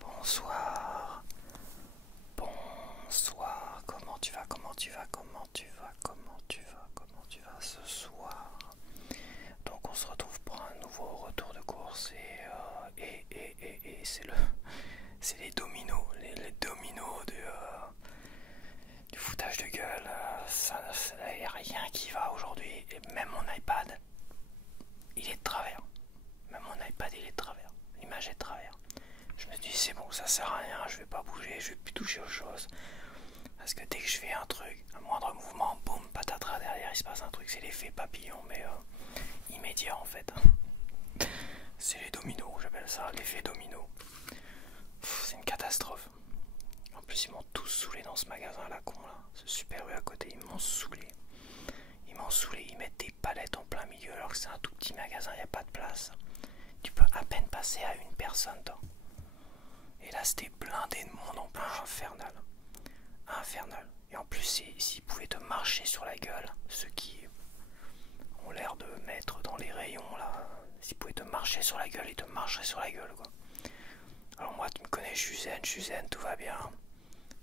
Bonsoir, bonsoir, comment tu vas, comment tu vas, comment tu vas, comment tu vas, comment tu vas ce soir. Donc on se retrouve pour un nouveau retour de course et c'est les dominos, les dominos du foutage de gueule. Il n'y a rien qui va aujourd'hui et même mon iPad, il est de travers. Même mon iPad il est de travers, l'image est de travers. Je me dis c'est bon, ça sert à rien, je vais pas bouger, je vais plus toucher aux choses. Parce que dès que je fais un truc, un moindre mouvement, boum, patatras, derrière il se passe un truc, c'est l'effet papillon, mais immédiat en fait. C'est les dominos, j'appelle ça, l'effet domino. C'est une catastrophe. En plus ils m'ont tous saoulé dans ce magasin là, con là, ce Super U à côté, ils m'ont saoulé. Ils mettent des palettes en plein milieu alors que c'est un tout petit magasin, il n'y a pas de place. Tu peux à peine passer à une personne toi. Et là c'était blindé de monde en plus, infernal. Infernal. Et en plus s'ils pouvaient te marcher sur la gueule, ceux qui ont l'air de mettre dans les rayons là, s'ils pouvaient te marcher sur la gueule, ils te marcheraient sur la gueule quoi. Alors moi tu me connais, je suis zen, tout va bien.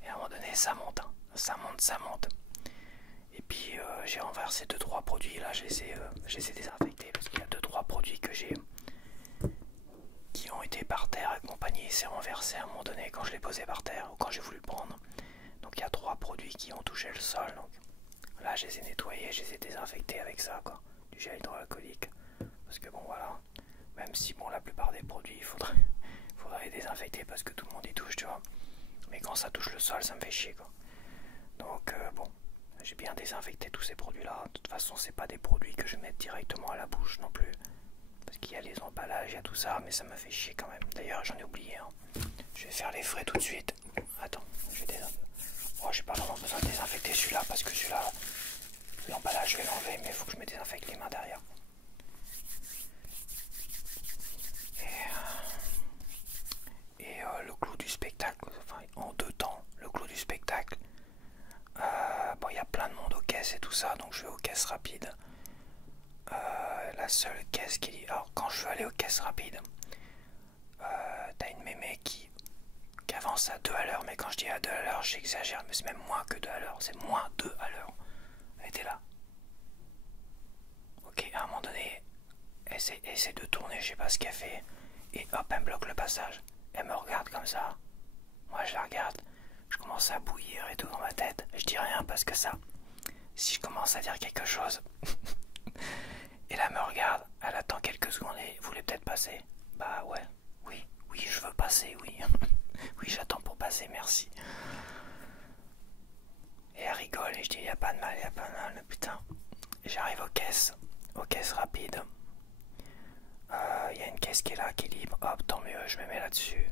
Et à un moment donné ça monte, hein. Ça monte. Et puis j'ai renversé 2-3 produits là, je les ai désinfectés parce qu'il y a 2-3 produits que j'ai qui ont été par terre et compagnie, s'est renversé à un moment donné quand je l'ai posé par terre ou quand j'ai voulu le prendre. Donc il y a 3 produits qui ont touché le sol. Donc là je les ai nettoyés, je les ai désinfectés avec ça quoi, du gel hydroalcoolique. Parce que bon voilà, même si bon la plupart des produits il faudrait les désinfecter parce que tout le monde y touche tu vois. Mais quand ça touche le sol ça me fait chier quoi. Donc bon, j'ai bien désinfecté tous ces produits là. De toute façon c'est pas des produits que je mets directement à la bouche non plus. Parce qu'il y a les emballages, il y a tout ça, mais ça me fait chier quand même. D'ailleurs, j'en ai oublié. Hein. Je vais faire les frais tout de suite. Attends, je vais désinfecter. Oh, j'ai pas vraiment besoin de désinfecter celui-là, parce que celui-là, l'emballage, je vais l'enlever, mais il faut que je me désinfecte les mains derrière. Et le clou du spectacle, enfin, en 2 temps, le clou du spectacle. Bon, il y a plein de monde aux caisses et tout ça, donc je vais aux caisses rapides. La seule caisse qui... Alors quand je veux aller aux caisses rapides, t'as une mémé qui avance à 2 à l'heure, mais quand je dis à 2 à l'heure, j'exagère, mais c'est même moins que 2 à l'heure, c'est moins 2 à l'heure. Elle était là. Ok, à un moment donné, elle essaie de tourner, je sais pas ce qu'elle fait, et hop, elle me bloque le passage. Elle me regarde comme ça, moi je la regarde, je commence à bouillir et tout dans ma tête, je dis rien parce que ça, si je commence à dire quelque chose... Et là, elle me regarde, elle attend quelques secondes et vous voulez peut-être passer? Bah ouais, oui, je veux passer, oui. Oui, j'attends pour passer, merci. Et elle rigole et je dis, y a pas de mal, putain. Et j'arrive aux caisses rapides. Il y a une caisse qui est là, qui est libre, hop, tant mieux, je me mets là-dessus.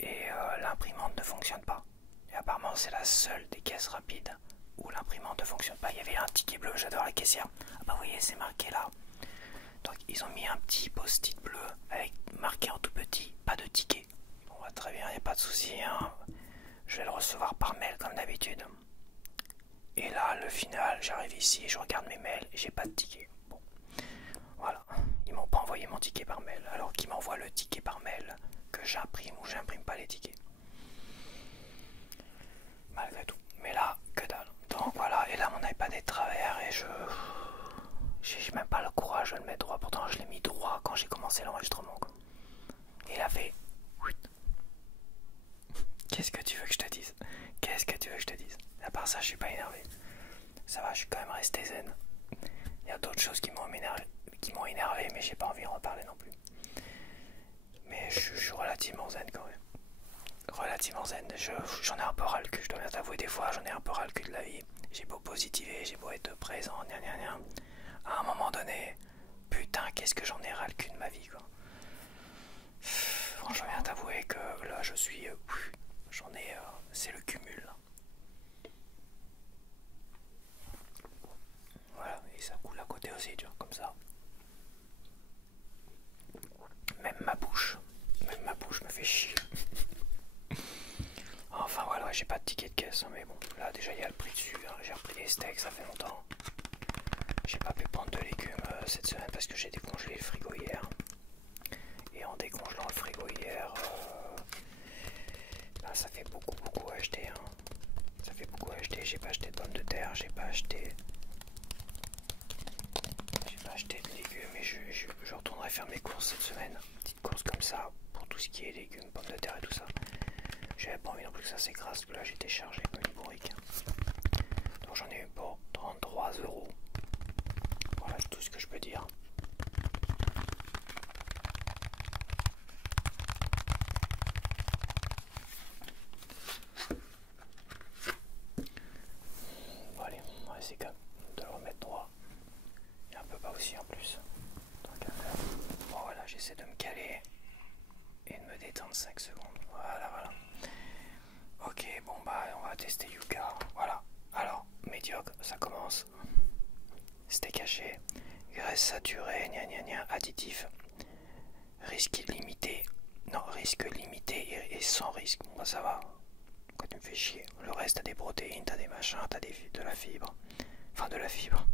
Et l'imprimante ne fonctionne pas. Et apparemment, c'est la seule des caisses rapides où l'imprimante ne fonctionne pas. Il y avait un ticket bleu, j'adore la caissière. Ah bah vous voyez, c'est marqué là. Donc ils ont mis un petit post-it bleu avec marqué en tout petit, pas de ticket. Bon bah, très bien, il n'y a pas de souci, hein. Je vais le recevoir par mail comme d'habitude. Et là, le final, j'arrive ici, je regarde mes mails et j'ai pas de ticket. Bon, voilà, ils m'ont pas envoyé mon ticket par mail, alors qu'ils m'envoient le ticket par mail que j'imprime ou j'imprime pas les tickets. Malgré tout. Mais là, que dalle. Donc voilà, et là mon iPad est de travers et j'ai même pas le courage de le mettre droit. Pourtant je l'ai mis droit quand j'ai commencé l'enregistrement. Et il a fait... Qu'est-ce que tu veux que je te dise? À part ça, je suis pas énervé. Ça va, je suis quand même resté zen. Il y a d'autres choses qui m'ont énervé, mais j'ai pas envie d'en reparler non plus. Mais je suis relativement zen quand même. Relativement zen. J'en ai un peu ras le cul, je dois bien t'avouer, des fois j'en ai un peu ras le cul de la vie. J'ai beau positiver, j'ai beau être présent, gna. À un moment donné, putain, qu'est-ce que j'en ai ras le cul de ma vie, quoi. Franchement, bien t'avouer que là, je suis... j'en ai... c'est le cumul, là. Voilà, et ça coule à côté aussi, tu vois, comme ça. Même ma bouche me fait chier. Enfin voilà, j'ai pas de ticket de caisse, hein, mais bon, là déjà il y a le prix dessus, hein. J'ai repris les steaks, ça fait longtemps. J'ai pas pu prendre de légumes cette semaine parce que j'ai décongelé le frigo hier. Et en décongelant le frigo hier, bah, ça fait beaucoup à acheter. Hein. Ça fait beaucoup à acheter. J'ai pas acheté de pommes de terre, j'ai pas acheté de légumes et je retournerai faire mes courses cette semaine. Petite course comme ça pour tout ce qui est légumes, pommes de terre et tout ça. J'avais pas envie non plus que ça s'écrase, parce que là j'étais chargé comme une bourrique. Donc j'en ai eu pour 33 €. Voilà tout ce que je peux dire. Bon allez, on va essayer de le remettre droit. Et un peu pas aussi en plus. Bon voilà, j'essaie de me caler et de me détendre 5 secondes. Voilà. Ok, bon bah on va tester Yuka. Voilà. Alors, médiocre, ça commence. Steak haché, graisse saturée, additif. Risque limité. Non, risque limité et sans risque. Bon bah ça va. Pourquoi tu me fais chier? Le reste, t'as des protéines, t'as des machins, t'as de la fibre. Enfin de la fibre.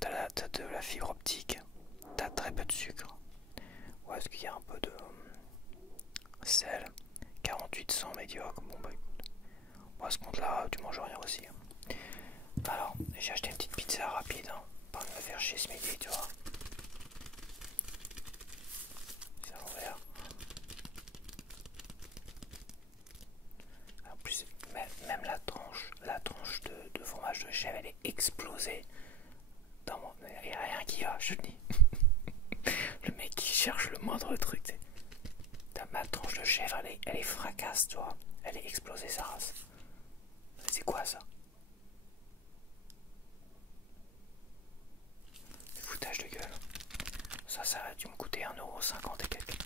T'as de la fibre optique. T'as très peu de sucre. Ouais, est-ce qu'il y a un peu de sel? 4800 médiocre. Bon bah écoute. Bon, à ce compte-là, tu manges rien aussi. Alors, j'ai acheté une petite pizza rapide. Hein, pas me faire chier ce midi, tu vois. C'est à l'envers. En plus, même la tranche de fromage de chèvre, elle est explosée. Il n'y a rien qui va, je te dis. Le mec qui cherche le moindre truc. Ma tranche de chèvre, elle est fracasse, tu vois. Elle est explosée, sa race. C'est quoi ça? Foutage de gueule. Ça a dû me coûter 1,50 € et quelques.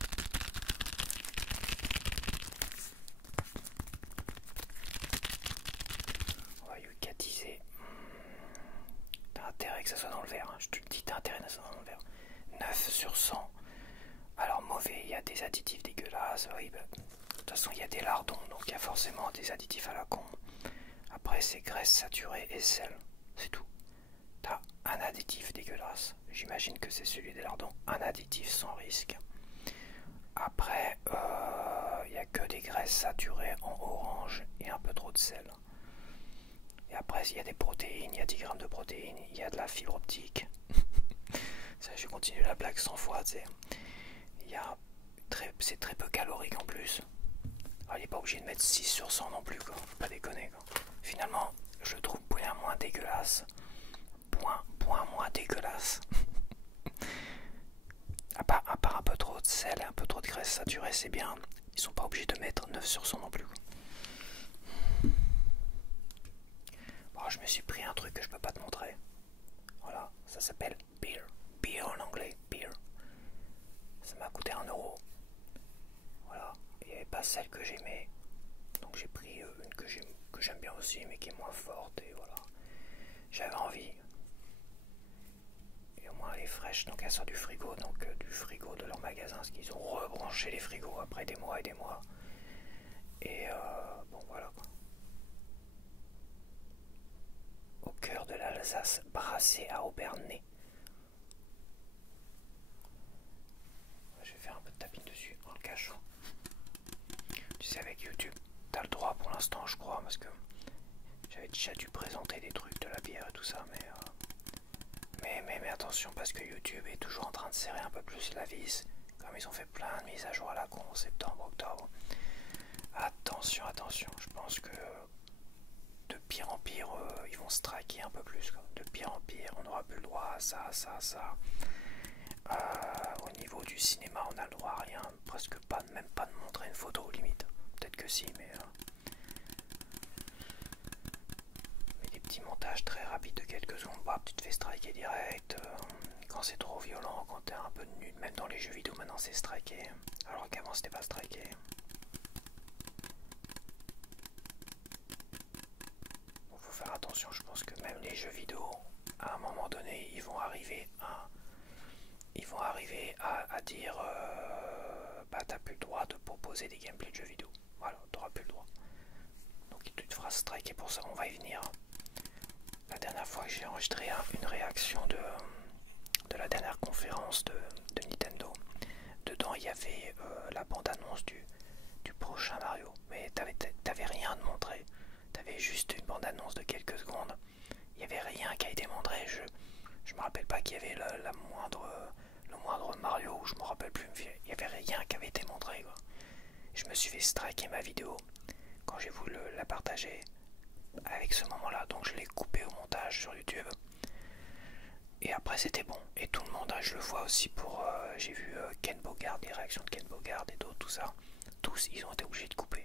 On va yucatiser. T'as intérêt que ça soit dans le verre. Hein. Je te le dis, t'as intérêt que ça soit dans le verre. 9 sur 100. Alors mauvais, il y a des additifs dégueulasses. Oui, bah, de toute façon, il y a des lardons, donc il y a forcément des additifs à la con. Après, c'est graisse saturée et sel. C'est tout. T'as un additif dégueulasse. J'imagine que c'est celui des lardons. Un additif sans risque. Après, il n'y a que des graisses saturées en orange et un peu trop de sel. Et après, il y a des protéines, il y a 10 grammes de protéines, il y a de la fibre optique. Ça, je continue la blague 100 fois, tu sais. C'est très peu calorique en plus. Alors, il n'est pas obligé de mettre 6 sur 100 non plus, quoi. Faut pas déconner, quoi. Finalement, je trouve point moins dégueulasse. Point moins dégueulasse. à part un peu trop de sel et un peu trop de graisse saturée, c'est bien. Ils sont pas obligés de mettre 9 sur 100 non plus, quoi. Bon, je me suis pris un truc que je peux pas te montrer. Voilà, ça s'appelle beer. Beer en anglais, beer. Ça m'a coûté 1 €. Voilà, il n'y avait pas celle que j'aimais. Donc j'ai pris une que j'aime bien aussi, mais qui est moins forte. Et voilà, j'avais envie. Et au moins elle est fraîche, donc elle sort du frigo. Donc du frigo de leur magasin, parce qu'ils ont rebranché les frigos après des mois et des mois. Et bon voilà quoi. Au cœur de l'Alsace, brassé à Aubernay. Je vais faire un peu de tapis dessus en le cachant. Tu sais, avec YouTube, t'as le droit pour l'instant, je crois, parce que j'avais déjà dû présenter des trucs de la bière et tout ça, mais attention, parce que YouTube est toujours en train de serrer un peu plus la vis, comme ils ont fait plein de mises à jour à la con en septembre, octobre. Attention, je pense que de pire en pire, ils vont striker un peu plus, quoi. De pire en pire, on n'aura plus le droit à ça. Au niveau du cinéma, on n'a le droit à rien, presque pas, même pas de montrer une photo limite. Peut-être que si, mais des petits montages très rapides de quelques secondes, bah, tu te fais striker direct. Quand c'est trop violent, quand t'es un peu nul, même dans les jeux vidéo maintenant c'est striké, alors qu'avant c'était pas striké. Donc faut faire attention, je pense que même les jeux vidéo, à un moment donné, ils vont arriver à dire bah t'as plus le droit de proposer des gameplays de jeux vidéo. Voilà, t'auras plus le droit. Donc tu te feras striker pour ça, on va y venir. enregistré une réaction de la dernière conférence de Nintendo. Dedans il y avait la bande-annonce du prochain Mario, mais t'avais rien de montré. T'avais juste une bande-annonce de quelques secondes. Il n'y avait rien qui a été montré. Je me rappelle pas qu'il y avait le moindre Mario, ou je me rappelle plus. Il n'y avait rien qui avait été montré, quoi. Je me suis fait striker ma vidéo quand j'ai voulu la partager avec ce moment-là, donc je l'ai coupé au montage sur YouTube. Et après c'était bon. Et tout le monde, je le vois aussi pour... j'ai vu Ken Bogard, les réactions de Ken Bogard et d'autres, tout ça. Tous, ils ont été obligés de couper.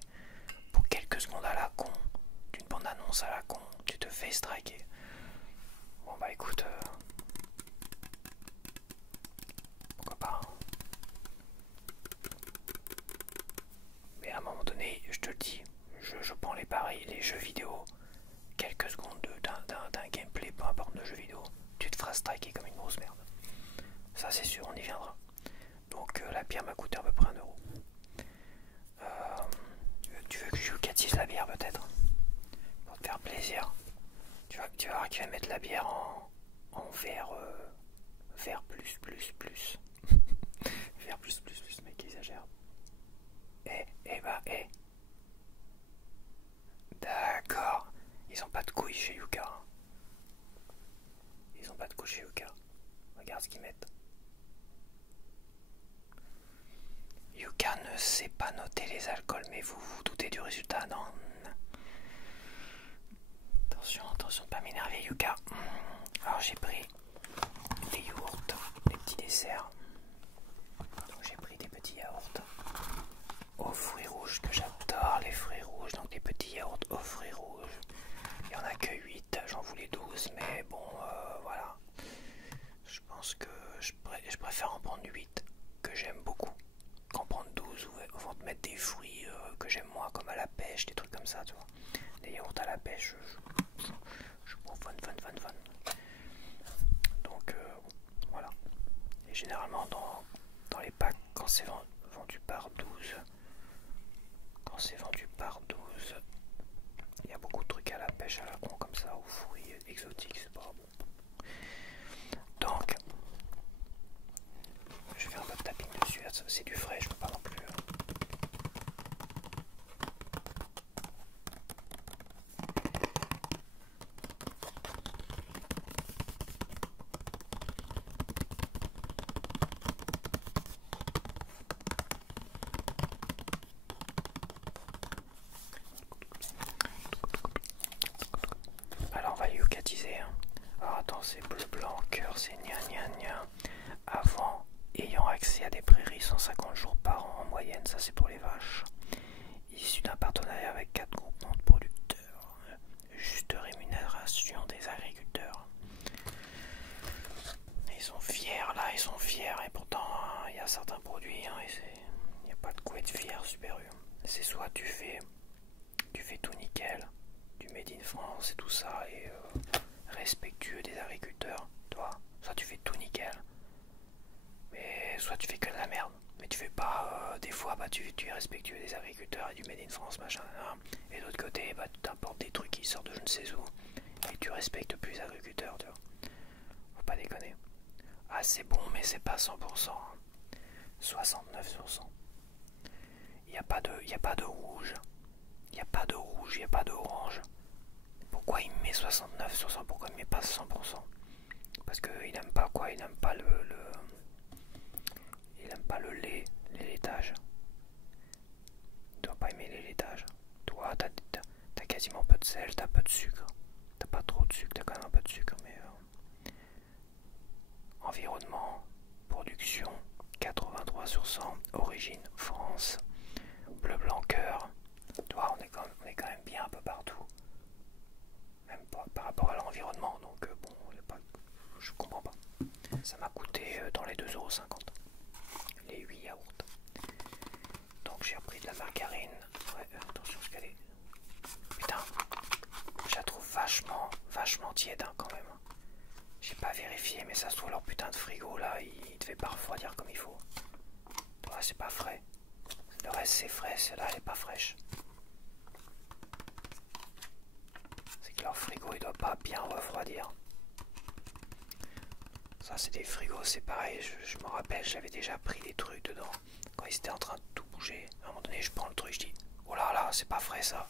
Pour quelques secondes à la con, d'une bande-annonce à la con, tu te fais striker. Bon bah écoute... pourquoi pas, hein. Mais à un moment donné, je te le dis, je prends les paris, les jeux vidéo, quelques secondes d'un gameplay, peu importe le jeu vidéo, tu te feras striker comme une grosse merde. Ça c'est sûr, on y viendra. Donc la bière m'a coûté à peu près 1 euro. Tu veux que je catisse la bière peut-être? Pour te faire plaisir. Tu vas voir qu'il va mettre la bière en verre, verre plus. Verre plus, mec, exagère. D'accord. Ils ont pas de couilles chez Yuka. Ils ont pas de couilles chez Yuka. Regarde ce qu'ils mettent. Yuka ne sait pas noter les alcools, mais vous vous doutez du résultat, non? Attention de pas m'énerver, Yuka. Alors j'ai pris des yaourts, des petits desserts. Donc j'ai pris des petits yaourts aux fruits rouges, que j'adore les fruits rouges, donc des petits yaourts aux fruits rouges. Il n'y en a que 8, j'en voulais 12, mais bon, voilà. Je pense que je préfère en prendre 8, que j'aime beaucoup, qu'en prendre 12 où vont te mettre des fruits que j'aime moins, comme à la pêche, des trucs comme ça, tu vois. Les yaourts à la pêche, je prends fun. Donc, voilà. Et généralement, dans les packs, quand c'est vendu par 12, il y a beaucoup de trucs à la pêche à la con comme ça, aux fruits exotiques, c'est pas bon. Donc, je vais faire un peu de tapping dessus, c'est du frais, je peux pas non plus. Alors on va yukatiser. Alors attends, c'est bleu, blanc, cœur, c'est gna. Avant, ayant accès à des prairies 150 jours par an en moyenne, ça c'est pour les vaches. Issu d'un partenariat avec 4 groupements de producteurs. Juste rémunération des agriculteurs. Ils sont fiers et pourtant il y a certains produits, il n'y a pas de quoi être fier, Super U. C'est soit tu fais tout nickel, du made in France et tout ça, et respectueux des agriculteurs, toi, soit tu fais tout nickel, mais soit tu fais que de la merde, mais tu fais pas, des fois bah tu es respectueux des agriculteurs et du made in France machin, et de l'autre côté bah tu t'importes des trucs qui sortent de je ne sais où, et tu respectes plus les agriculteurs, tu vois. Faut pas déconner. Ah c'est bon mais c'est pas 100%, hein. 69%. Il n'y a pas de rouge. Il n'y a pas de rouge, il n'y a pas d'orange. Pourquoi il met 69 sur 100? Pourquoi il met pas 100%? Parce qu'il n'aime pas quoi? Il n'aime pas il n'aime pas le lait, les laitages. Il doit pas aimer les laitages. Toi, t'as quasiment pas de sel, t'as peu de sucre. T'as pas trop de sucre, t'as quand même un peu de sucre, mais... Environnement, production, 83 sur 100, origine, France, bleu, blanc, cœur. Toi, on est quand même bien un peu partout. Même par rapport à l'environnement, donc bon, je comprends pas. Ça m'a coûté dans les 2,50 €, les 8 yaourts. Donc j'ai repris de la margarine. Ouais, attention ce qu'elle est. Putain, je la trouve vachement tiède hein, quand même. J'ai pas vérifié, mais ça se trouve leur putain de frigo là, il devait pas refroidir comme il faut. Toi, c'est pas frais. Le reste c'est frais, celle-là elle est pas fraîche. C'est que leur frigo il doit pas bien refroidir. c'est des frigos, c'est pareil, je me rappelle, j'avais déjà pris des trucs dedans. Quand ils étaient en train de tout bouger, à un moment donné, je prends le truc, je dis, oh là là, c'est pas frais ça.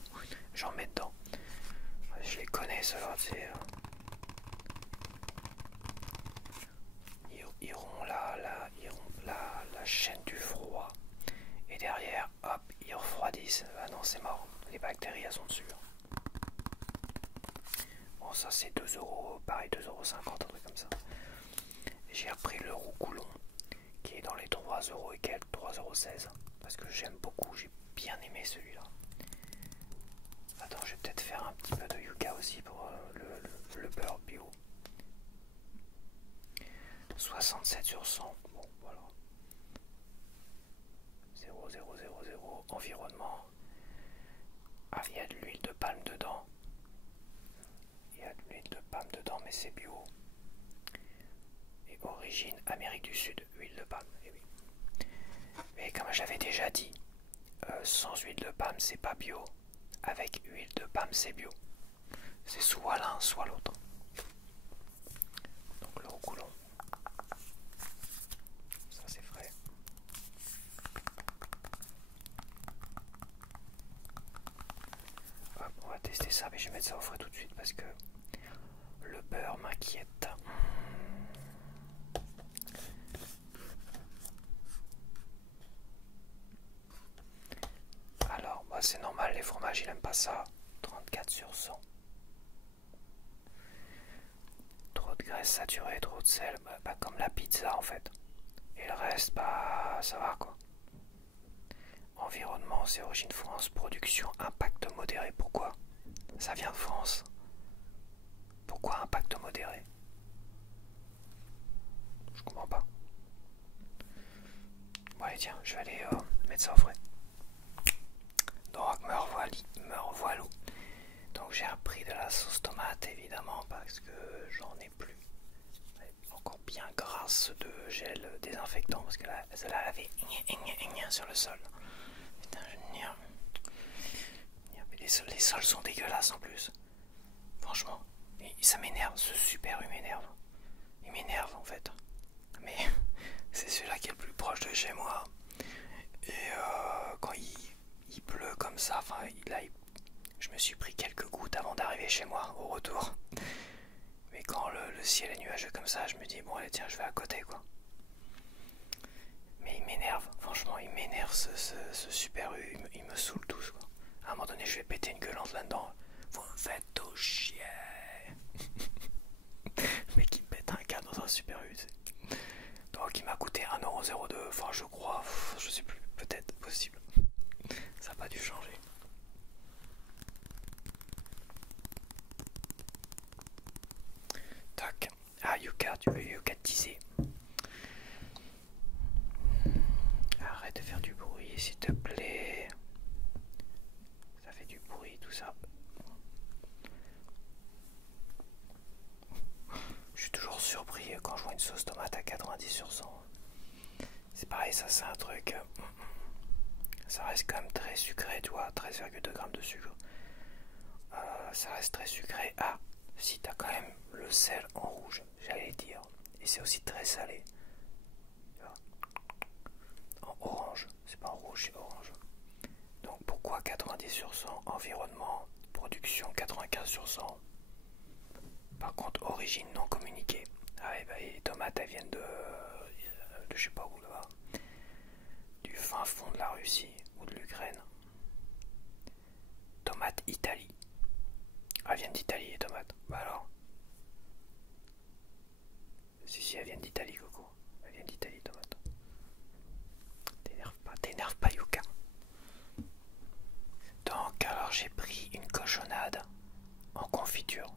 J'en mets dedans. Je les connais, ceux-là, tu sais. Ils rompt la chaîne du froid. Et derrière, hop, ils refroidissent. Ah non, c'est mort. Les bactéries, elles sont dessus. Bon, ça, c'est 2 euros, pareil, 2,50 €, un truc comme ça. J'ai repris le roucoulon, qui est dans les 3 euros et quelques, 3,16 €. Parce que j'aime beaucoup, j'ai bien aimé celui-là. Attends, je vais peut-être faire un petit peu de yucca aussi pour le beurre bio. 67 sur 100, bon voilà. 0,000, environnement. Ah, il y a de l'huile de palme dedans. Il y a de l'huile de palme dedans, mais c'est bio. Et origine Amérique du Sud, huile de palme, et oui. Mais comme j'avais déjà dit, sans huile de palme c'est pas bio. Avec huile de palme c'est bio. C'est soit l'un, soit l'autre. Donc le roucoulon. Ça c'est frais. Hop, on va tester ça, mais je vais mettre ça au frais tout de suite parce que le beurre m'inquiète. Alors, bah, c'est normal, les fromages ils aiment pas ça. 34 sur 100. Trop de graisse saturée, trop de sel, bah, comme la pizza en fait. Et le reste, bah ça va quoi. Environnement, c'est origine France. Production, impact modéré. Pourquoi? Ça vient de France. Pourquoi impact modéré? Je comprends pas. Bon allez tiens, je vais aller mettre ça au frais. Donc me revoilà. Donc j'ai repris de la sauce tomate évidemment parce que j'en ai plus. Encore bien grasse de gel désinfectant parce que là, celle-là avait sur le sol. Putain, les sols sont dégueulasses en plus. Franchement, ça m'énerve, ce super U m'énerve. Il m'énerve en fait. Mais c'est celui-là qui est le plus proche de chez moi. Et quand il pleut comme ça, enfin là, je me suis pris quelques gouttes avant d'arriver chez moi au retour. Mais quand le ciel est nuageux comme ça, je me dis bon allez tiens, je vais à côté quoi. Mais il m'énerve, franchement il m'énerve ce super U, il me saoule tous quoi. À un moment donné je vais péter une gueulante là-dedans. Vous me faites tout chier. Le mec qui me pète un câble dans un super U. Donc il m'a coûté 1,02 €, enfin je crois, je sais plus, peut-être, possible. Ça n'a pas dû changer. Tac. Ah yucca, tu veux yucatiser. Arrête de faire du bruit s'il te plaît. Ça fait du bruit tout ça. Je suis toujours surpris quand je vois une sauce tomate à 90 sur 100. C'est pareil, ça c'est un truc. Ça reste quand même très sucré, tu vois, 13,2 g de sucre. Ça reste très sucré. Ah, si t'as quand même le sel en rouge, j'allais dire. Et c'est aussi très salé. En orange, c'est pas en rouge, c'est orange. Donc pourquoi 90 sur 100? Environnement, production 95 sur 100. Par contre, origine non communiquée. Ah ouais, bah, les tomates elles viennent de je sais pas où là-bas. Du fin fond de la Russie ou de l'Ukraine. Tomates Italie. Ah, elles viennent d'Italie les tomates. Bah alors. Si, elles viennent d'Italie, Coco. Elles viennent d'Italie, tomates. T'énerve pas, Yuka. Donc, alors j'ai pris une cochonnade en confiture.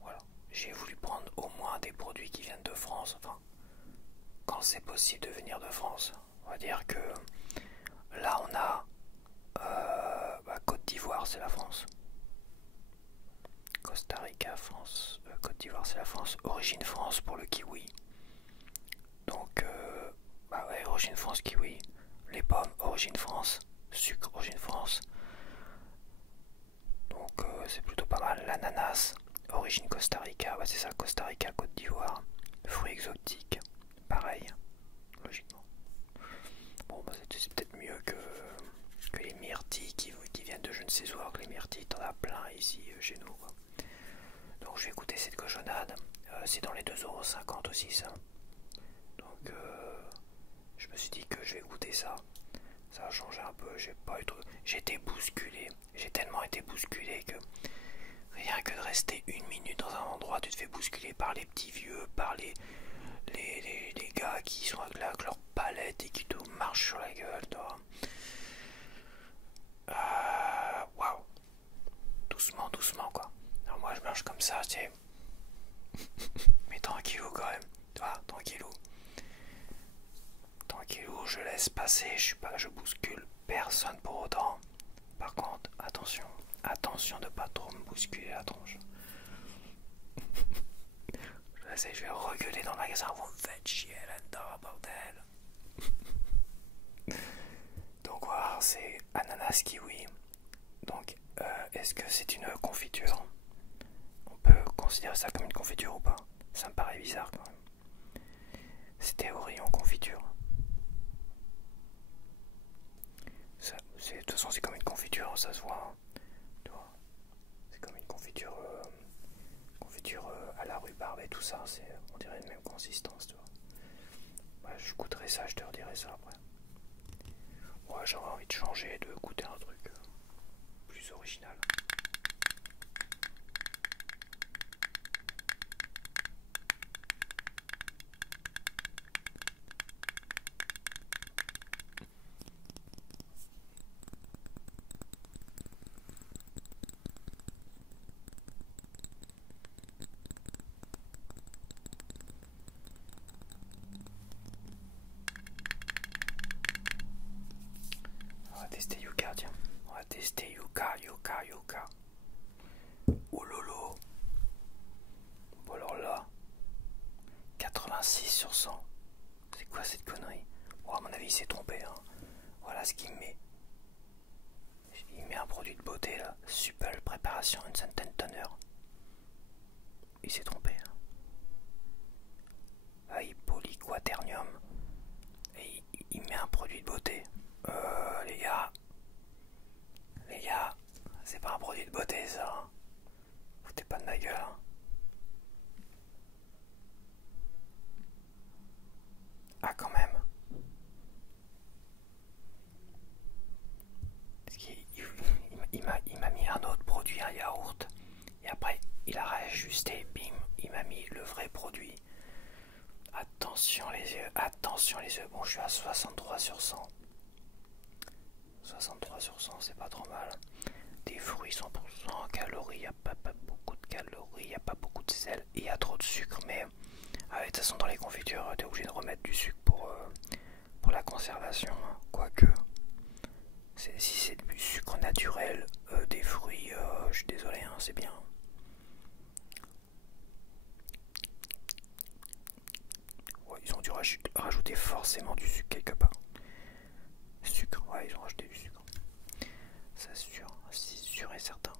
Voilà. J'ai voulu prendre au moins des produits qui viennent de France. Enfin, quand c'est possible de venir de France. On va dire que là, on a Côte d'Ivoire, c'est la France. Costa Rica, France. Côte d'Ivoire, c'est la France. Origine France pour le kiwi. Donc, bah ouais, origine France, kiwi. Les pommes, origine France. Sucre, origine France. Donc, c'est plutôt pas mal. L'ananas, origine Costa Rica. Ouais, c'est ça, Costa Rica, Côte d'Ivoire. fruits exotiques, pareil, logiquement. Bon, bah, c'est peut-être mieux que les myrtilles qui viennent de je ne sais où, alors que les myrtilles, t'en as plein ici chez nous, quoi. Donc je vais goûter cette cochonnade. C'est dans les 2,50 € aussi, ça. Donc je me suis dit que je vais goûter ça. Ça a changé un peu. J'ai été bousculé. J'ai tellement été bousculé que rien que de rester une minute dans un endroit, tu te fais bousculer par les petits vieux, par les gars qui sont avec leur palette et qui te marchent sur la gueule, toi. Waouh. Doucement, doucement, quoi. Alors moi, je marche comme ça, tu sais. Mais tranquillou, quand même. Tu vois, tranquillou. Tranquillou, je laisse passer. Je bouscule personne pour autant. Par contre, attention. Attention de pas trop me bousculer la tronche. Je vais regueuler dans le magasin. Vous me faites chier là-dedans, bordel. Donc voilà, c'est ananas kiwi. Donc, est-ce que c'est une confiture? On peut considérer ça comme une confiture ou pas? Ça me paraît bizarre quand même. C'était au rayon confiture. De toute façon, c'est comme une confiture, ça se voit. Hein. C'est comme une confiture, à la rhubarbe et tout ça. On dirait une même consistance, tu vois. Ouais, je goûterai ça, je te redirai ça après. Ouais, j'aurais envie de changer, de goûter un truc plus original. On va tester Yuka, tiens. On va tester Yuka. Oh lolo. Oh alors là. 86 sur 100. C'est quoi cette connerie? Bon, à mon avis, il s'est trompé. Hein. Voilà ce qu'il met. Il met un produit de beauté là. Supple préparation instant toner. Il s'est trompé. Hein. Polyquaternium. Et il met un produit de beauté. Les gars, c'est pas un produit de beauté ça. Hein. Foutez pas de ma gueule. Hein. Ah quand même. Parce il m'a mis un autre produit, un yaourt. Et après, il a réajusté, bim, il m'a mis le vrai produit. Attention les yeux, attention les yeux. Bon, je suis à 63 sur 100. 63 sur 100, c'est pas trop mal. Des fruits 100% calories, il n'y a pas beaucoup de calories, il n'y a pas beaucoup de sel, et il y a trop de sucre. Mais de toute façon, dans les confitures, tu es obligé de remettre du sucre pour la conservation. Hein. Quoique, si c'est du sucre naturel, des fruits, je suis désolé, hein, c'est bien. Ouais, ils ont dû rajouter forcément du sucre quelque part. Sucre, ouais, ils ont rajouté du sucre. Ça c'est sûr et certain.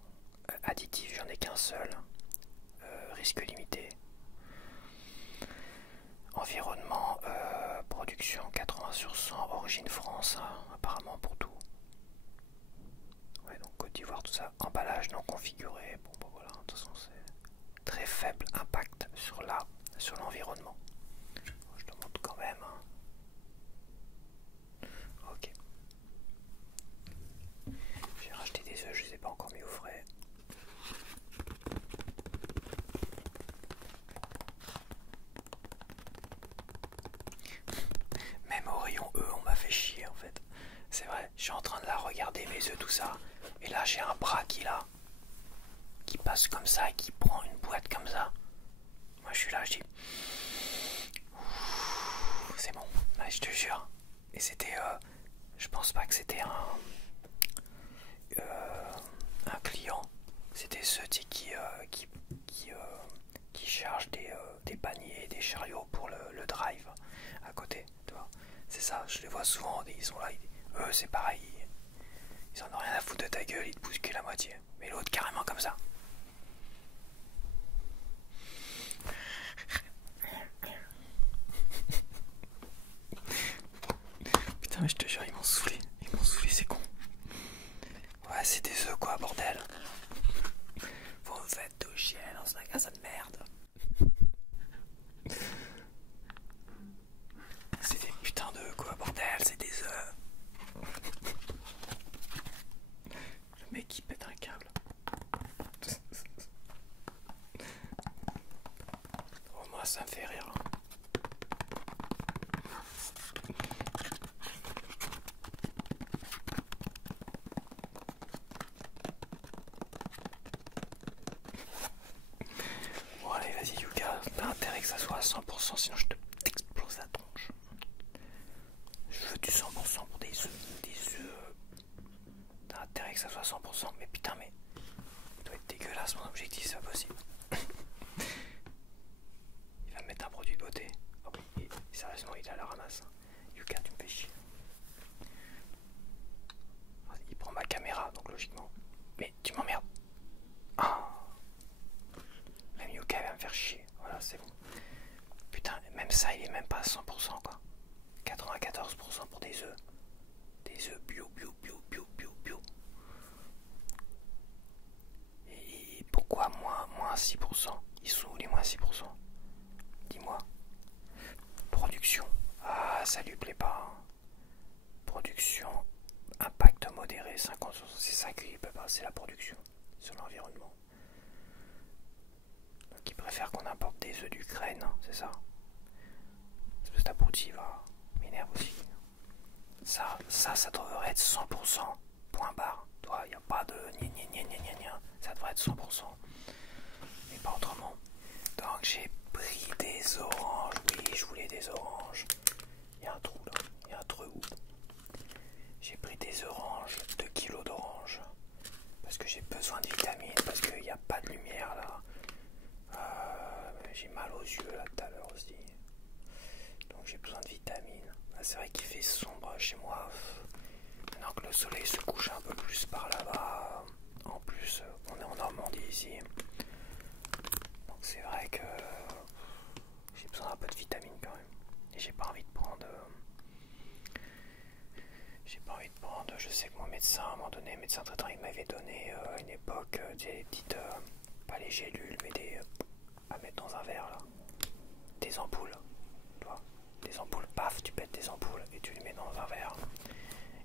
Additif, j'en ai qu'un seul. Risque limité. Environnement, production 80 sur 100, origine France, hein, apparemment pour tout. Ouais, donc Côte d'Ivoire, tout ça. Emballage non configuré. Bon, voilà, de toute façon, c'est très faible impact sur l'environnement. Je te montre quand même. Hein. Ok. J'ai racheté des œufs, je les ai pas encore mis au frais. Même au rayon œufs, on m'a fait chier en fait. C'est vrai, je suis en train de la regarder mes œufs, tout ça. Et là, j'ai un bras qui passe comme ça et qui prend une boîte comme ça. Moi, je suis là, je dis. C'est bon, ouais, je te jure. Et c'était. Je pense pas que c'était un client. C'était ceux qui chargent des paniers, des chariots pour le drive à côté. Tu vois. C'est ça, je les vois souvent. Ils sont là. Eux, c'est pareil. Ils en ont rien à foutre de ta gueule. Ils te bousculent la moitié. Mais l'autre, carrément comme ça. ça me fait rire. Bon allez, vas-y Yuka, t'as intérêt que ça soit à 100%, sinon je t'explose la tronche. Je veux du 100% pour des œufs. T'as intérêt que ça soit 100%, mais putain, mais ça doit être dégueulasse mon objectif, c'est pas possible. Il va me mettre un produit de beauté. Oh oui, sérieusement, il est à la ramasse. Yuka, tu me fais chier. Il prend ma caméra, donc logiquement. Mais tu m'emmerdes. Ah. Même Yuka va me faire chier. Voilà, c'est bon. Putain, même ça, il est même pas à 100% quoi. 94% pour des œufs. Des œufs bio. Et pourquoi moins 6%? Ils sont où les moins 6%? Dis-moi. Production. Ah, ça lui plaît pas. Production. Impact modéré, 50%. C'est ça qu'il peut pas, c'est la production sur l'environnement. Donc il préfère qu'on importe des œufs d'Ukraine, hein, c'est ça? Espèce d'abruti va m'énerve aussi. Ça devrait être 100%. Point barre. Toi, il n'y a pas de gna. Ça devrait être 100%. Mais pas autrement. Donc j'ai pris des oranges. Oui, je voulais des oranges. Il y a un trou là. Il y a un trou. J'ai pris des oranges. 2 kilos d'oranges. Parce que j'ai besoin de vitamines. Parce qu'il n'y a pas de lumière là. J'ai mal aux yeux là tout à l'heure aussi. Donc j'ai besoin de vitamines. C'est vrai qu'il fait sombre chez moi. Maintenant que le soleil se couche un peu plus par là-bas. En plus, on est en Normandie ici. Donc c'est vrai que j'ai besoin d'un peu de vitamines quand même. Et j'ai pas envie de prendre... Je sais que mon médecin, à un moment donné, médecin traitant, il m'avait donné à une époque des petites... pas les gélules, mais des... à mettre dans un verre là. Des ampoules. Tu vois, des ampoules, paf, tu pètes des ampoules et tu les mets dans un verre.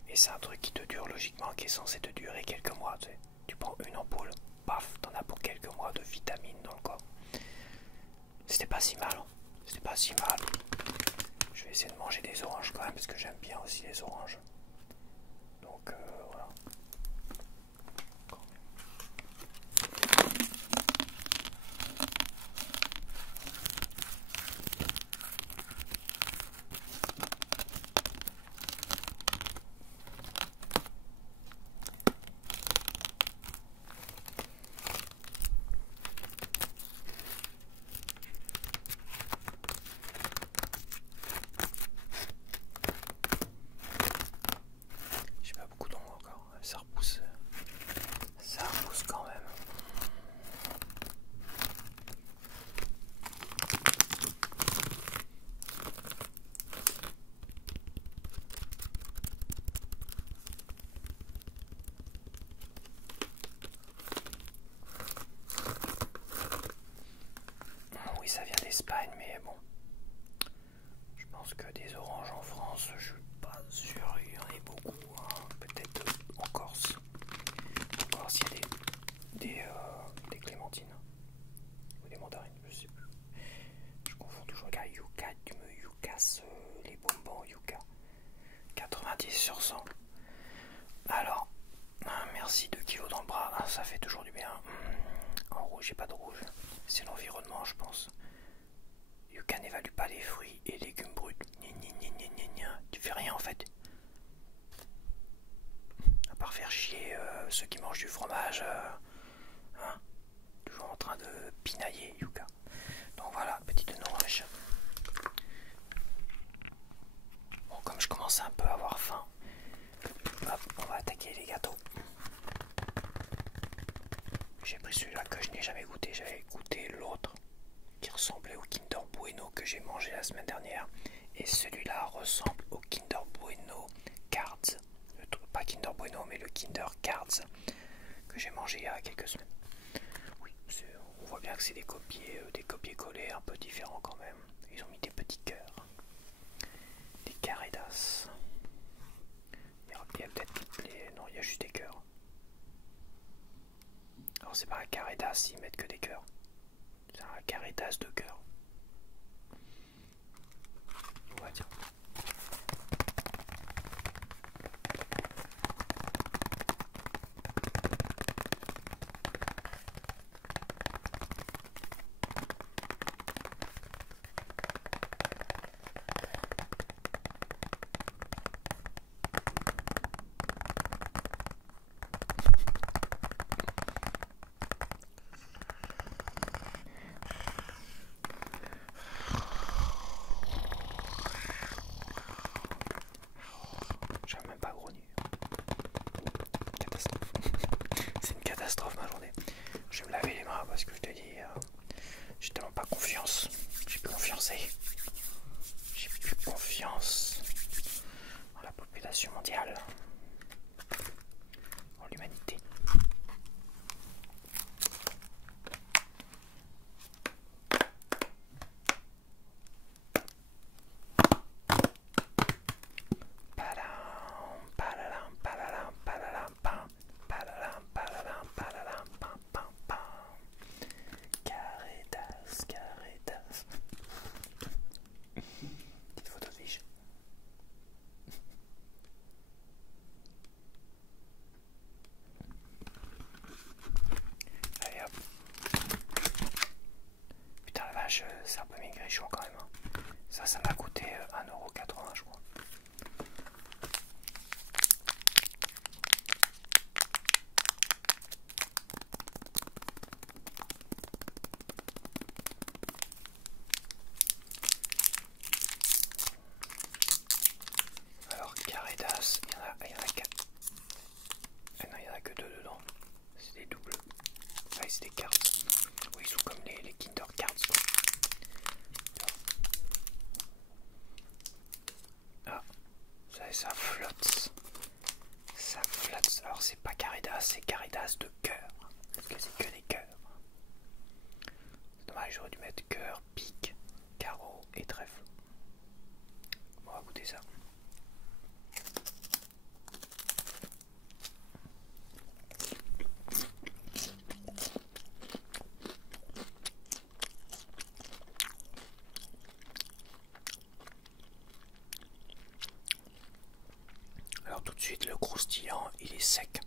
Et c'est un truc qui te dure logiquement, qui est censé te durer quelques mois. Tu sais. Tu prends une ampoule, paf, t'en as pour quelques mois de vitamines dans le corps. C'était pas si mal. Hein. C'était pas si mal. Je vais essayer de manger des oranges quand même, parce que j'aime bien aussi les oranges. Donc voilà. J'ai pas beaucoup d'ombre encore. Ça repousse. Ça repousse quand même. Oui, ça vient d'Espagne, mais bon. Je pense que des oranges en France, je suis pas sûr, il y en a beaucoup. Hein. Peut-être en Corse. En Corse, il y a des clémentines. Ou des mandarines, je sais plus. Je confonds toujours. Regarde, Yuka, tu me Yukas les bonbons Yuka. 90/100. Alors, merci 2 kilos dans le bras, ça fait toujours du bien. En rouge, j'ai pas de rouge. C'est l'environnement, je pense. Yuka n'évalue pas les fruits et légumes bruts. Tu fais rien en fait. À part faire chier ceux qui mangent du fromage. Hein, toujours en train de pinailler, Yuka. Donc voilà, petite nourriche. Bon, comme je commence un peu à avoir faim, hop, on va attaquer les gâteaux. J'ai pris celui-là que je n'ai jamais goûté. J'avais goûté l'autre qui ressemblait au Kinder Bueno que j'ai mangé la semaine dernière. Et celui-là ressemble au Kinder Bueno Cards. Pas Kinder Bueno, mais le Kinder Cards que j'ai mangé il y a quelques semaines. Oui, on voit bien que c'est des copier-coller un peu différents quand même. Ils ont mis des petits cœurs. Des carrés d'as. Il y a peut-être les... Non, il y a juste des cœurs. Alors c'est pas un carré d'as, ils mettent que des cœurs. C'est un carré d'as de cœur. domination mondiale pour l'humanité. Petite photo de fiche. Allez hop. Putain la vache, c'est un peu maigrichon quand même. Hein. Ça m'a coûté 1,80 € je crois. Alors carré d'as, il y en a 4. Ah non, il n'y en a que 2 dedans. C'est des doubles. Ah, c'est des cartes. Oui, ils sont comme les Kinder Cards quoi. Ah, ça flotte. Ça flotte. Alors c'est pas carré d'as, c'est carré d'as de cœur. Parce que c'est que des cœurs. C'est dommage, j'aurais dû mettre cœur, pique, carreau et trèfle. On va goûter ça. Alors tout de suite le croustillant il est sec.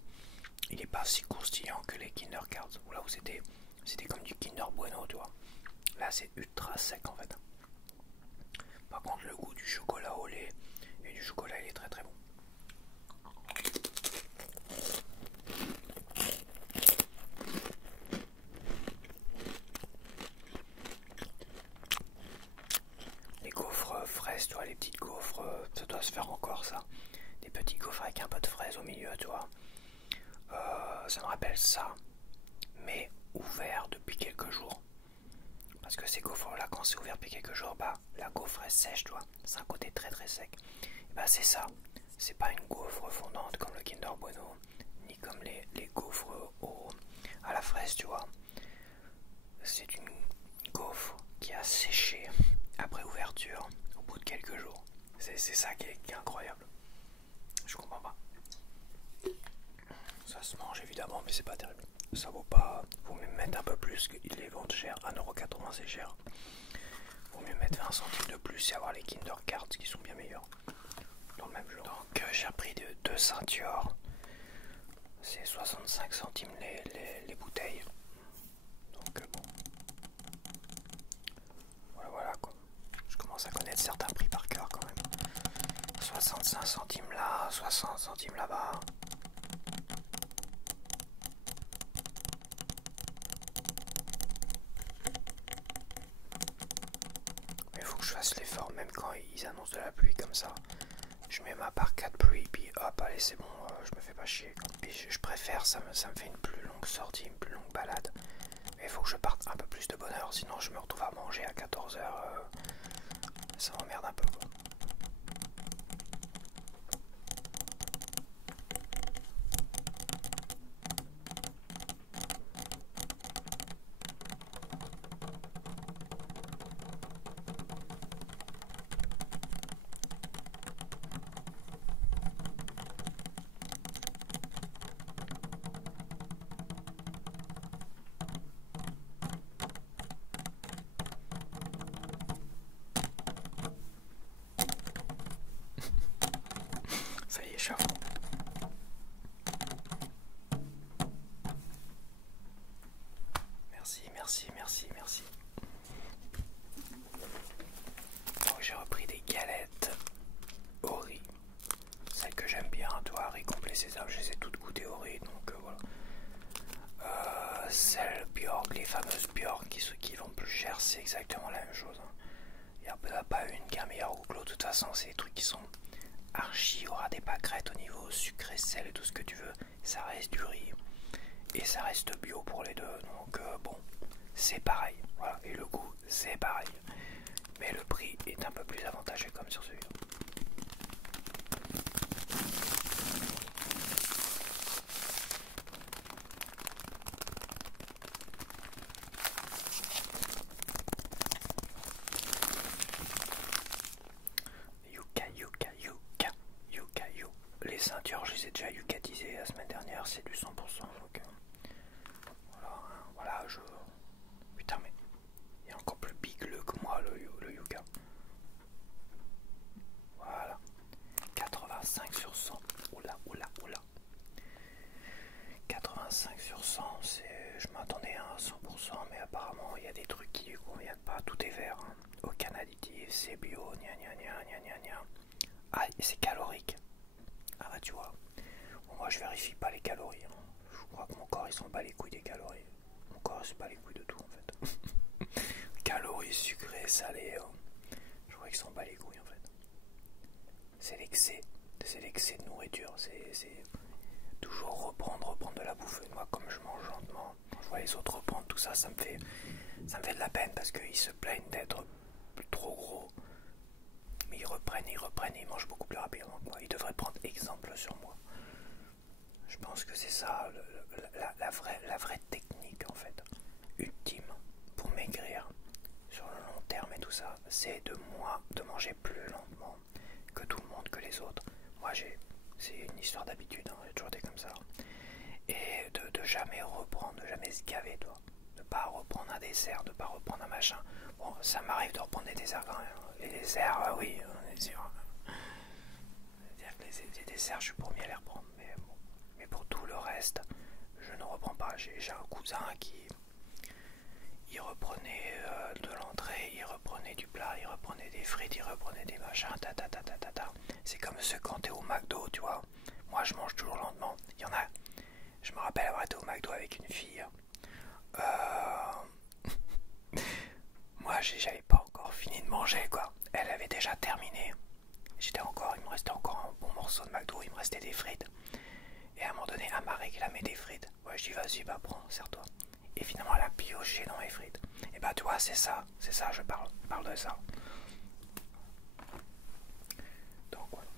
Il est pas si croustillant que les Kinder Cards. Là où c'était comme du Kinder Bueno tu vois. Là c'est ultra sec en fait. Par contre le goût du chocolat au lait et du chocolat il est très très bon. Les gaufres fraises, tu vois, les petites gaufres, ça doit se faire encore ça. Des petits gaufres avec un peu de fraise au milieu, tu vois. Ça me rappelle ça, mais ouvert depuis quelques jours. Parce que ces gaufres là, quand c'est ouvert depuis quelques jours, bah la gaufre est sèche, tu vois. C'est un côté très très sec. Et bah c'est ça. C'est pas une gaufre fondante comme le Kinder Bueno, ni comme les gaufres à la fraise, tu vois. C'est une gaufre qui a séché après ouverture au bout de quelques jours. C'est ça qui est incroyable. Je comprends pas. Ça se mange évidemment, mais c'est pas terrible. Ça vaut pas. Faut mieux mettre un peu plus, qu'ils les vendent cher. 1,80 € c'est cher. Faut mieux mettre 20 centimes de plus et avoir les Kinder Cards qui sont bien meilleurs. Dans le même genre. Donc j'ai repris deux ceintures. C'est 65 centimes les bouteilles. Donc bon. Voilà quoi. Je commence à connaître certains prix par cœur quand même. 65 centimes là, 60 centimes là-bas. Mais il faut que je fasse l'effort, même quand ils annoncent de la pluie comme ça. Je mets ma parka de pluie, puis hop, allez c'est bon, je me fais pas chier. Puis je préfère, ça me fait une plus longue sortie, une plus longue balade. Mais il faut que je parte un peu plus de bonne heure, sinon je me retrouve à manger à 14 h. Ça m'emmerde un peu quoi. Ça y est, je suis à fond. Merci, merci, merci, merci. Donc j'ai repris des galettes au riz. Celles que j'aime bien, toi, riz complet sésame, je les ai toutes goûtées au riz, donc voilà. Celles Bjork, les fameuses Bjork qui vendent plus cher, c'est exactement la même chose. Il n'y a pas une qui est meilleure ou que l'autre. De toute façon, c'est des trucs qui sont archi, aura des pâquerettes au niveau sucré, sel et tout ce que tu veux. Ça reste du riz et ça reste bio pour les deux. Donc bon, c'est pareil. Voilà, et le goût, c'est pareil. Mais le prix est un peu plus avantageux comme sur celui-là. Yuka, yuka, yuka, yuka, yuka. Les ceintures, je les ai déjà yukatisées la semaine dernière, c'est du 100%. Donc, voilà, hein, voilà, je... Putain, mais il est encore plus bigleux que moi, le yuka. Voilà. 85 sur 100. Oula, oula, oula. 85 sur 100, je m'attendais à 100%, mais apparemment, il y a des trucs qui lui conviennent pas. Tout est vert. Hein. Aucun additif, c'est bio, gna gna gna gna gna gna. Ah, c'est calorique. Ah bah tu vois. Bon, moi je vérifie pas les calories. Hein. Je crois que mon corps il s'en bat les couilles des calories. Mon corps il s'en bat les couilles de tout en fait. Calories, sucrées, salées. Je crois qu'il s'en bat les couilles en fait. C'est l'excès. C'est l'excès de nourriture. C'est toujours reprendre de la bouffe. Et moi comme je mange lentement, quand je vois les autres reprendre tout ça, ça me fait de la peine parce qu'ils se plaignent d'être trop gros. Mais ils reprennent, ils mangent beaucoup plus rapidement que moi. Ils devraient prendre exemple sur moi. Je pense que c'est ça la vraie technique en fait, ultime pour maigrir sur le long terme et tout ça, c'est de manger plus lentement que tout le monde, que les autres. Moi c'est une histoire d'habitude, hein, j'ai toujours été comme ça. Et de jamais reprendre, de jamais se gaver, toi. De pas reprendre un dessert, de pas reprendre un machin. Bon, ça m'arrive de reprendre des desserts quand même. Les desserts, oui, on est sûr. C'est-à-dire que les desserts, je suis pour mieux les reprendre. Mais bon. Mais pour tout le reste, je ne reprends pas. J'ai un cousin qui... Il reprenait de l'entrée, il reprenait du plat, il reprenait des frites, il reprenait des machins, C'est comme ce quand t'es au McDo, tu vois. Moi, je mange toujours lentement. Il y en a... Je me rappelle avoir été au McDo avec une fille. Moi, j'avais pas encore fini de manger, quoi. Elle avait déjà terminé. Il me restait encore un bon morceau de McDo, il me restait des frites. Et à un moment donné, elle m'a réclamé des frites. Ouais, je dis vas-y, bah prends, sers-toi. Et finalement, elle a pioché dans mes frites. Et bah, tu vois, c'est ça, je parle de ça. Donc, voilà.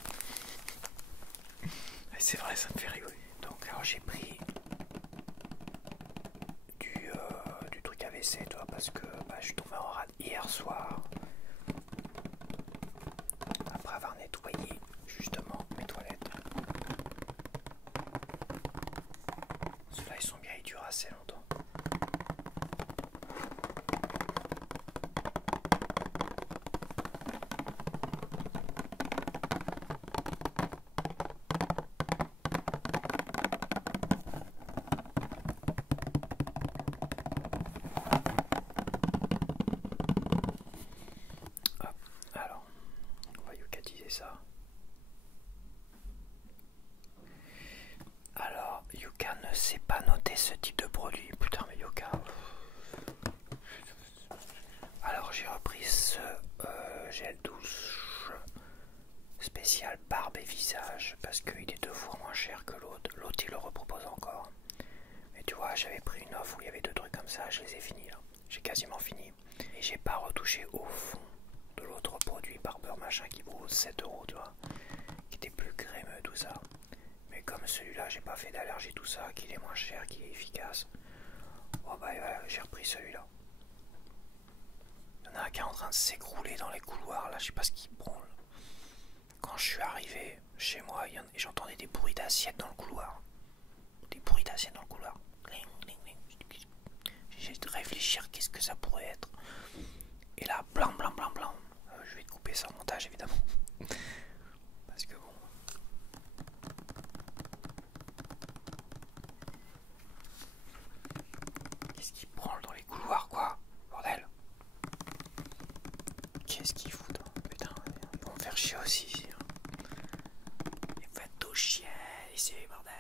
Et c'est vrai, ça me fait rigoler. Donc, alors j'ai pris du truc AVC, toi, parce que bah, je suis tombé en rade hier soir. Après avoir nettoyé justement mes toilettes. Ceux-là, ils sont bien, ils durent assez longtemps. Hop, alors, on va yucatiser ça. Alors, Yuka ne sait pas noter ce type de produit. Putain, mais Yuka. Alors, j'ai repris ce gel douche spécial barbe et visage parce qu'il est 2 fois moins cher que l'autre. L'autre, il le repropose encore. Mais tu vois, j'avais pris une offre où il y avait 2 trucs comme ça. Je les ai finis là. J'ai quasiment fini. Et j'ai pas retouché au fond de l'autre produit barbeur machin qui vaut 7 €, tu vois. Qui était plus crémeux, tout ça. Mais comme celui-là, j'ai pas fait d'allergie, tout ça, qu'il est moins cher, qu'il est efficace. Oh bah j'ai repris celui-là. Il y en a un qui est en train de s'écrouler dans les couloirs, là, je sais pas ce qu'il branle. Quand je suis arrivé chez moi, j'entendais des bruits d'assiettes dans le couloir. Des bruits d'assiettes dans le couloir. J'ai essayé de réfléchir, qu'est-ce que ça pourrait être. Et là, blanc. Je vais te couper ça en montage, évidemment. Parce que bon... Qu'est-ce qu'il branle dans les couloirs, quoi? Bordel. Qu'est-ce qu'il fout? Putain, ils vont me faire chier aussi ici. Ils vont être tout chier ici, bordel.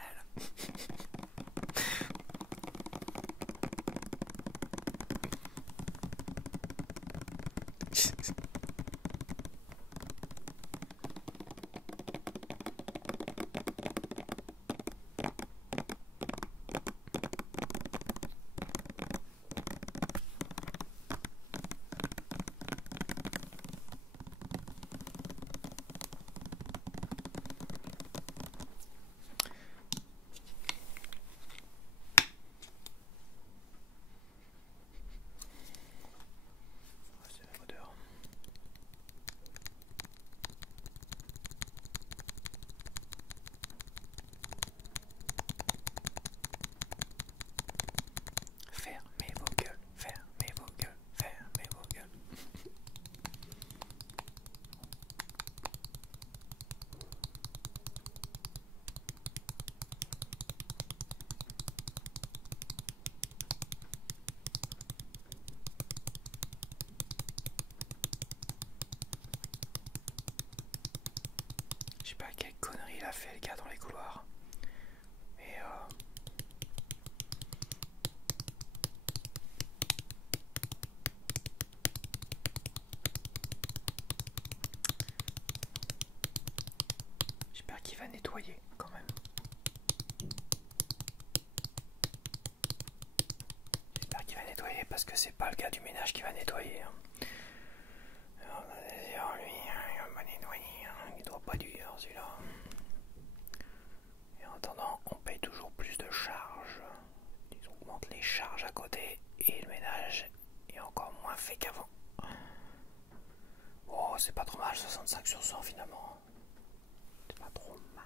a fait le gars dans les couloirs. Mais j'espère qu'il va nettoyer quand même. J'espère qu'il va nettoyer parce que c'est pas le gars du ménage qui va nettoyer. Hein. Alors, lui, il va pas nettoyer. Hein. Il doit pas dire celui-là. Et en attendant, on paye toujours plus de charges. Ils augmentent les charges à côté et le ménage est encore moins fait qu'avant. Oh, c'est pas trop mal, 65 sur 100 finalement. C'est pas trop mal.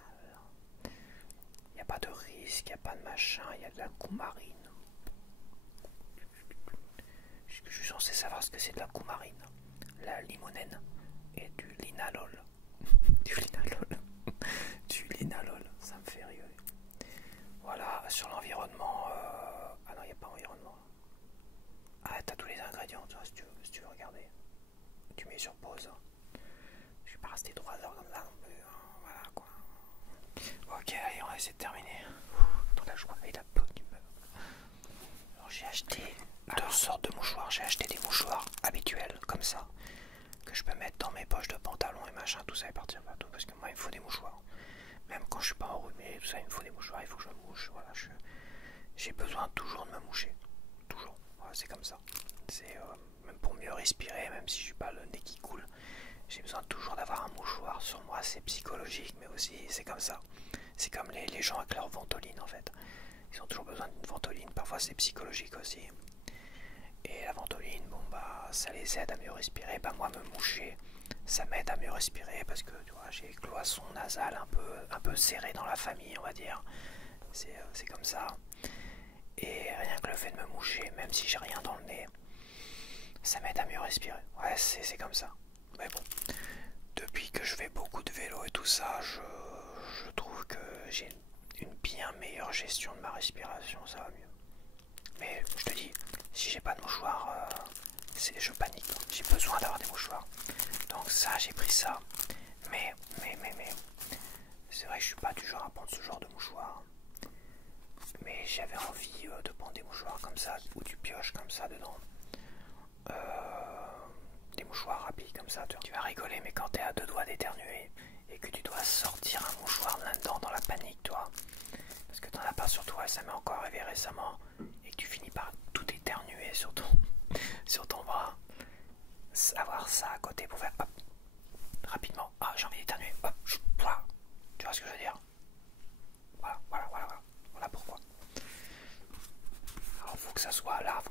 Il n'y a pas de risque, il n'y a pas de machin, il y a de la coumarine. Je suis censé savoir ce que c'est de la coumarine. La limonène et du linalol. Du linalol. Du linalol, ça me fait rigoler. Voilà, sur l'environnement. Ah non, il n'y a pas environnement. Ah, t'as tous les ingrédients, toi, si tu veux regarder. Tu mets sur pause. Je suis pas resté 3 heures comme ça non plus. Voilà quoi. Ok, allez, on va essayer de terminer. Dans la joie et la bonne humeur. Alors, j'ai acheté deux sortes de mouchoirs. J'ai acheté des mouchoirs habituels, comme ça, que je peux mettre dans mes poches de pantalon et machin, tout ça et partir partout. Parce que moi, il me faut des mouchoirs. Même quand je suis pas enrhumé, tout ça, il me faut des mouchoirs. Il faut que je me mouche. Voilà, j'ai besoin toujours de me moucher. Toujours. Voilà, c'est comme ça. C'est même pour mieux respirer, même si je suis pas le nez qui coule. J'ai besoin toujours d'avoir un mouchoir sur moi. C'est psychologique, mais aussi c'est comme ça. C'est comme les gens avec leur ventoline en fait. Ils ont toujours besoin d'une ventoline. Parfois c'est psychologique aussi. Et la ventoline, bon bah ça les aide à mieux respirer. Bah moi me moucher, ça m'aide à mieux respirer parce que tu vois j'ai les cloisons nasales un peu serrées dans la famille on va dire. C'est comme ça. Et rien que le fait de me moucher, même si j'ai rien dans le nez, ça m'aide à mieux respirer. Ouais, c'est comme ça. Mais bon, depuis que je fais beaucoup de vélo et tout ça, je trouve que j'ai une bien meilleure gestion de ma respiration, ça va mieux. Mais je te dis, si j'ai pas de mouchoir, je panique. J'ai besoin d'avoir des mouchoirs. Donc ça, j'ai pris ça. Mais, c'est vrai que je suis pas du genre à prendre ce genre de mouchoir. Mais j'avais envie de prendre des mouchoirs comme ça, ou du pioche comme ça dedans. Des mouchoirs rapides comme ça. Tu vas rigoler, mais quand t'es à deux doigts d'éternuer et que tu dois sortir un mouchoir là-dedans dans la panique, toi, parce que t'en as pas sur toi et ça m'est encore arrivé récemment, et que tu finis par tout éternuer sur ton bras, avoir ça à côté pour faire hop, rapidement, ah j'ai envie d'éternuer, hop, voilà. Tu vois ce que je veux dire? Voilà pourquoi. Alors faut que ça soit là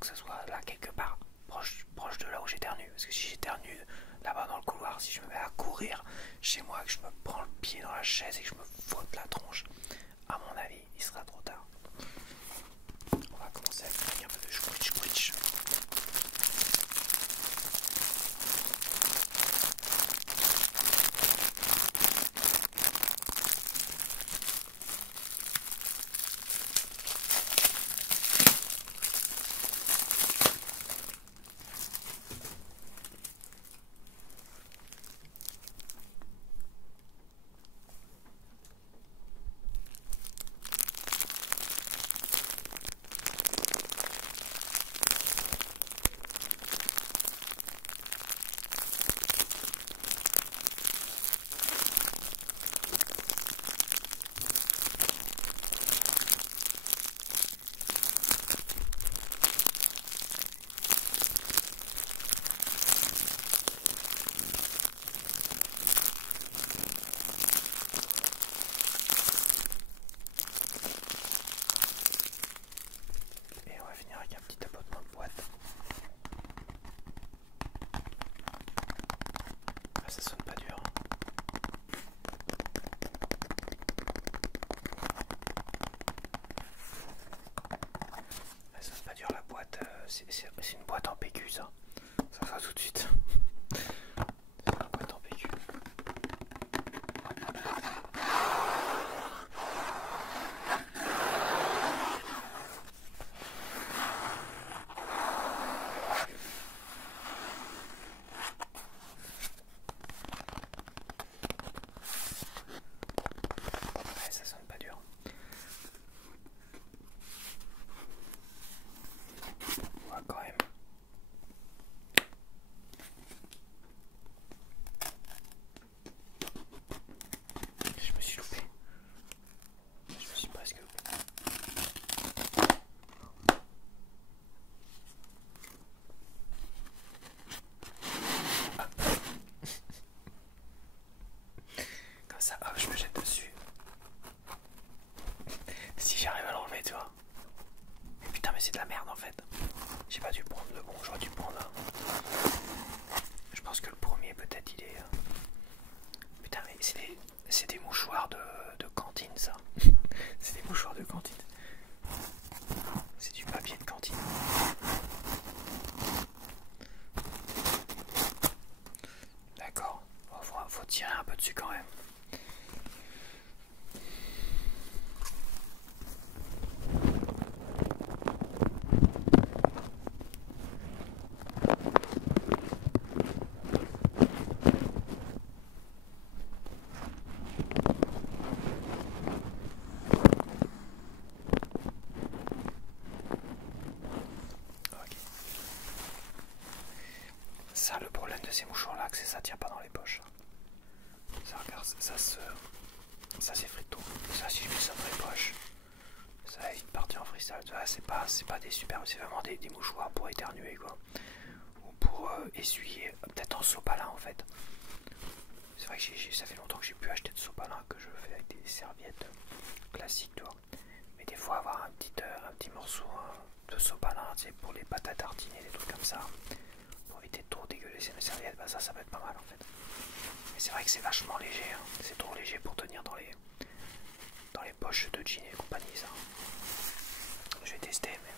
quelque part, proche de là où j'éternue, parce que si j'éternue là-bas dans le couloir, si je me mets à courir chez moi, que je me prends le pied dans la chaise et que je me frotte la tronche, à mon avis, il sera trop tard. On va commencer avec un peu de squitch. Ça sonne pas dur. Ça sonne pas dur la boîte. C'est une boîte en PQ ça. Ça va tout de suite. C'est une boîte en PQ. ça le problème de ces mouchoirs là, que ça tient pas dans les poches. Ça regarde, ça s'effrite tout. Ça si je mets ça dans les poches, ça va vite partir en freestyle. C'est pas des super, c'est vraiment des mouchoirs pour éternuer quoi. Ou pour essuyer, peut-être en sopalin en fait. C'est vrai que ça fait longtemps que j'ai pu acheter de sopalin, que je le fais avec des serviettes classiques, tu vois. Mais des fois avoir un petit morceau de sopalin, c'est pour les pâtes à tartiner, des trucs comme ça. Pour éviter de trop dégueulasser mes serviettes, bah ça peut être pas mal en fait. Mais c'est vrai que c'est vachement léger, hein. C'est trop léger pour tenir dans les poches de jeans et compagnie ça. Je vais tester mais